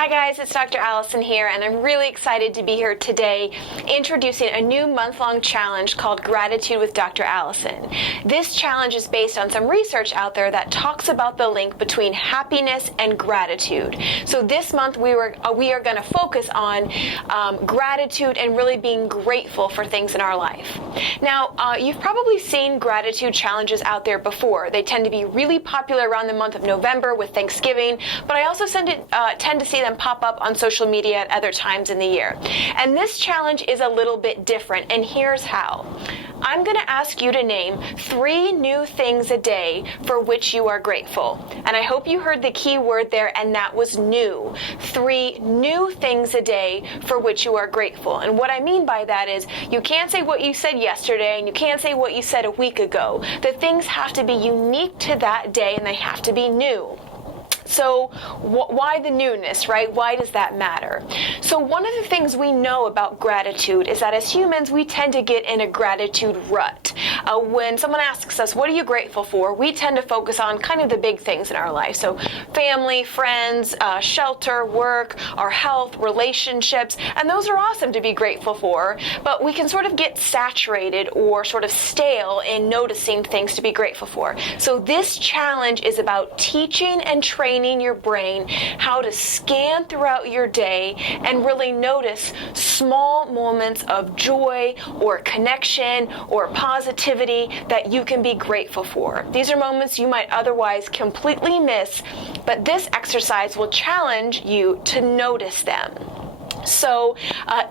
Hi guys, it's Dr. Allison here, and I'm really excited to be here today introducing a new month-long challenge called Gratitude with Dr. Allison. This challenge is based on some research out there that talks about the link between happiness and gratitude. So this month we are going to focus on gratitude and really being grateful for things in our life. Now, you've probably seen gratitude challenges out there before. They tend to be really popular around the month of November with Thanksgiving, but I also tend to see them pop up on social media at other times in the year. And this challenge is a little bit different, and here's how. I'm going to ask you to name 3 new things a day for which you are grateful. And I hope you heard the key word there, and that was new. 3 new things a day for which you are grateful. And what I mean by that is you can't say what you said yesterday, and you can't say what you said a week ago. The things have to be unique to that day, and they have to be new. So why the newness, right? Why does that matter? So one of the things we know about gratitude is that as humans, we tend to get in a gratitude rut. When someone asks us, what are you grateful for? We tend to focus on kind of the big things in our life. So family, friends, shelter, work, our health, relationships, and those are awesome to be grateful for, but we can sort of get saturated or sort of stale in noticing things to be grateful for. So this challenge is about teaching and training your brain how to scan throughout your day and really notice small moments of joy or connection or positivity that you can be grateful for. These are moments you might otherwise completely miss, but this exercise will challenge you to notice them. So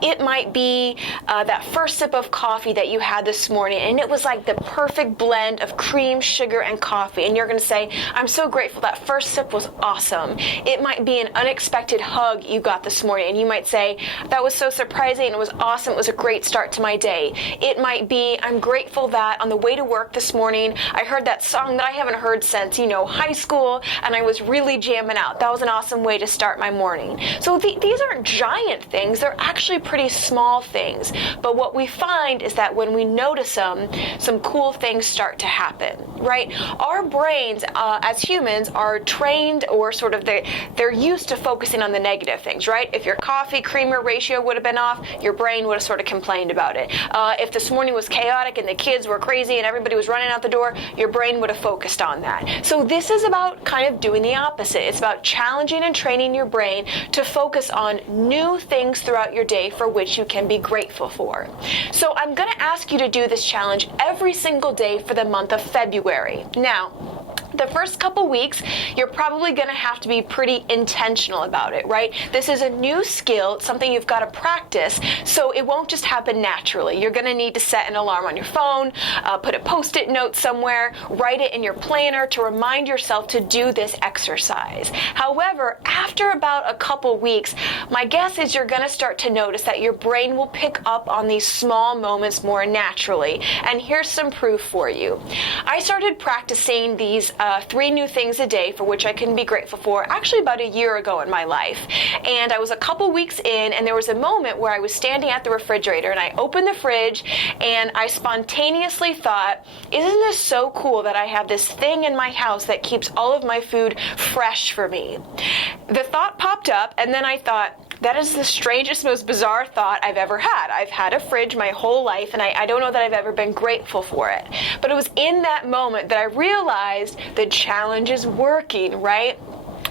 it might be that first sip of coffee that you had this morning, and it was like the perfect blend of cream, sugar, and coffee. And you're going to say, I'm so grateful that first sip was awesome. It might be an unexpected hug you got this morning, and you might say, that was so surprising, and it was awesome. It was a great start to my day. It might be, I'm grateful that on the way to work this morning, I heard that song that I haven't heard since, high school, and I was really jamming out. That was an awesome way to start my morning. So these aren't giant things. They're actually pretty small things. But what we find is that when we notice them, some cool things start to happen, right? Our brains, as humans, are trained or sort of they're used to focusing on the negative things, right? If your coffee creamer ratio would have been off, your brain would have sort of complained about it. If this morning was chaotic and the kids were crazy and everybody was running out the door, your brain would have focused on that. So this is about kind of doing the opposite. It's about challenging and training your brain to focus on new things throughout your day for which you can be grateful for. So I'm going to ask you to do this challenge every single day for the month of February. Now, the first couple weeks, you're probably going to have to be pretty intentional about it, right? This is a new skill. It's something you've got to practice, so it won't just happen naturally. You're going to need to set an alarm on your phone, put a Post-it note somewhere, write it in your planner to remind yourself to do this exercise. However, after about a couple weeks, my guess is you're going to start to notice that your brain will pick up on these small moments more naturally. And here's some proof for you. I started practicing these 3 new things a day for which I can be grateful for actually about a year ago in my life. And I was a couple weeks in, and there was a moment where I was standing at the refrigerator, and I opened the fridge, and I spontaneously thought, isn't this so cool that I have this thing in my house that keeps all of my food fresh for me? The thought popped up, and then I thought, that is the strangest, most bizarre thought I've ever had. I've had a fridge my whole life, and I don't know that I've ever been grateful for it. But it was in that moment that I realized the challenge is working, right?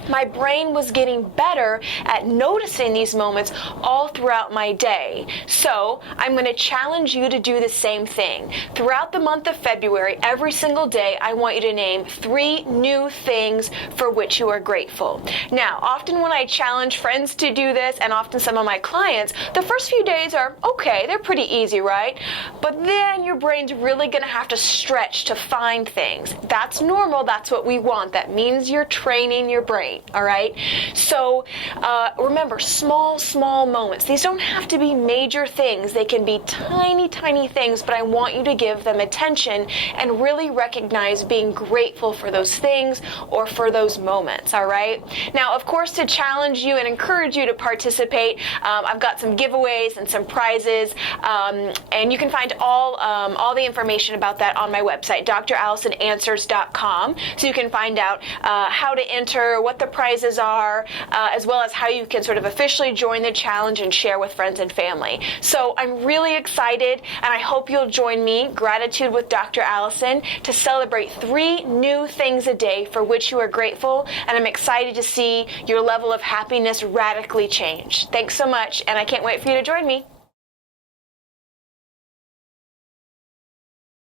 My brain was getting better at noticing these moments all throughout my day. So I'm going to challenge you to do the same thing. Throughout the month of February, every single day, I want you to name 3 new things for which you are grateful. Now, often when I challenge friends to do this, and often some of my clients, the first few days are okay, they're pretty easy, right? But then your brain's really going to have to stretch to find things. That's normal. That's what we want. That means you're training your brain. All right. So remember, small moments. These don't have to be major things. They can be tiny things, but I want you to give them attention and really recognize being grateful for those things or for those moments. All right. Now, of course, to challenge you and encourage you to participate, I've got some giveaways and some prizes, and you can find all the information about that on my website, drallisonanswers.com. So you can find out how to enter, what the prizes are, as well as how you can sort of officially join the challenge and share with friends and family. So I'm really excited, and I hope you'll join me, Gratitude with Dr. Allison, to celebrate 3 new things a day for which you are grateful, and I'm excited to see your level of happiness radically change. Thanks so much, and I can't wait for you to join me.